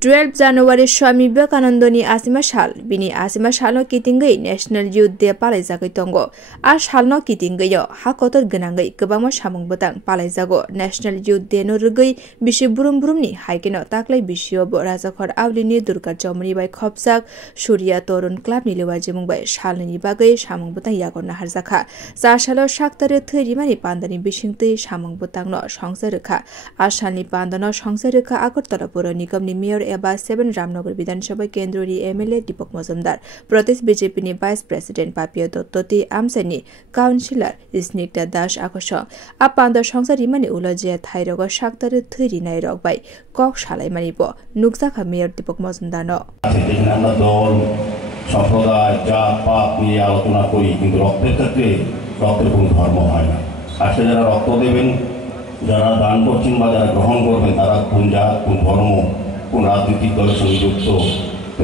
12 January Swami Vivekanandani Asima Shal bini Asima Shalno kitingai National Youth Day palaijagai tongo a shalno kitingai yo hakotor gonangai gobangma samung botang palaijago National Youth Day no rugai bisi burum burumni haikeno taklai bisio bo rajakhor awlini Durga Jomri bai khopsak Surya Torun Club ni lewa jemung bai shalni bagai samung botang yagorna harjakha sa shalo shaktare thৈরিমানি pandani bisingtei samung botang no songsarukha asani pandano songsarukha Agartala Pura Nigam ni Mayor एबा 7 रामनगर विधानसभा केन्द्रनि MLA दीपक मजुमदार प्रदेश BJP नि vice president पापिया दत्तती आमसानी counsellor Snigdha दास आकर्ष आ पान्द संसारिमानि उलजिया थाइरग शाक्तारे थैरिनाय रगबाय कक सालायमानिबो नुकजाखा mayor दीपक मजुमदार न আমরা দল সম্প্রদায় জাত পাত নিয়ে আলোচনা করি কিন্তু রক্তের ক্ষেত্রে রক্তের কোনো ধর্ম হয় না আজকে যারা রক্ত দেবেন যারা দান করছেন বা যারা গ্রহণ করবেন তারা কোন জাত কোন ধর্ম কোন রাজনৈতিক দলের সঙ্গে যুক্ত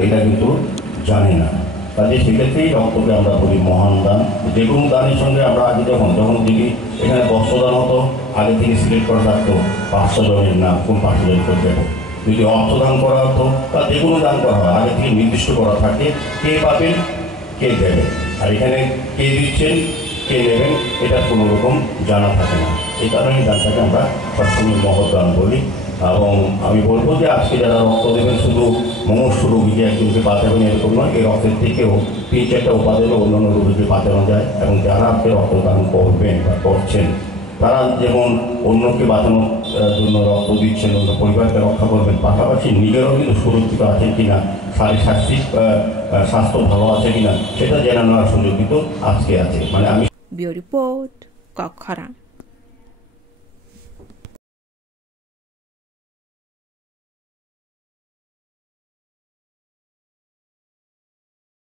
এটা কিন্তু জানি না কাজে সেক্ষেত্রেই রক্তকে আমরা বলি মহান দান যে কোনো দানের সঙ্গে আমরা আগে যখন দেখি এখানে 10 দান হতো আগে থেকে সিলেক্ট করা থাকতো 500 জনের নাম কোন 500 জন করে দেবো যদি অর্থদান করা হতো বা যে কোনো দান করা হয় আগে থেকে নির্দিষ্ট করা থাকে কে পাবেন কে দেবেন আর এখানে কে দিচ্ছেন কে নেবেন এটা কোনো রকম জানা থাকে না এই কারণে দানটাকে আমরা সবসময় মহৎ দান বলি এবং আমি বলবো যে আজকে যারা রক্ত দেবেন শুধু মনুষ্য রোগীকে একজনকে বাঁচাবেন এরকম নয় এই রক্তের থেকেও 3-4টা উপাদানে অন্যান্য রোগীকে বাঁচানো যায় এবং যারা আপনি রক্তদান করবেন বা করছেন তারা যেমন অন্যকে বাঁচানোর জন্য রক্ত দিচ্ছেন অন্য পরিবারকে রক্ষা করবেন পাশাপাশি নিজেরাও কিন্তু সুরক্ষিত আছেন কিনা শারীরিক স্বাস্থ্য ভালো আছে কিনা সেটা জেনে নেওয়ার সুযোগ কিন্তু আজকে আছে মানে আমি রিপোর্ট কক্ষরা।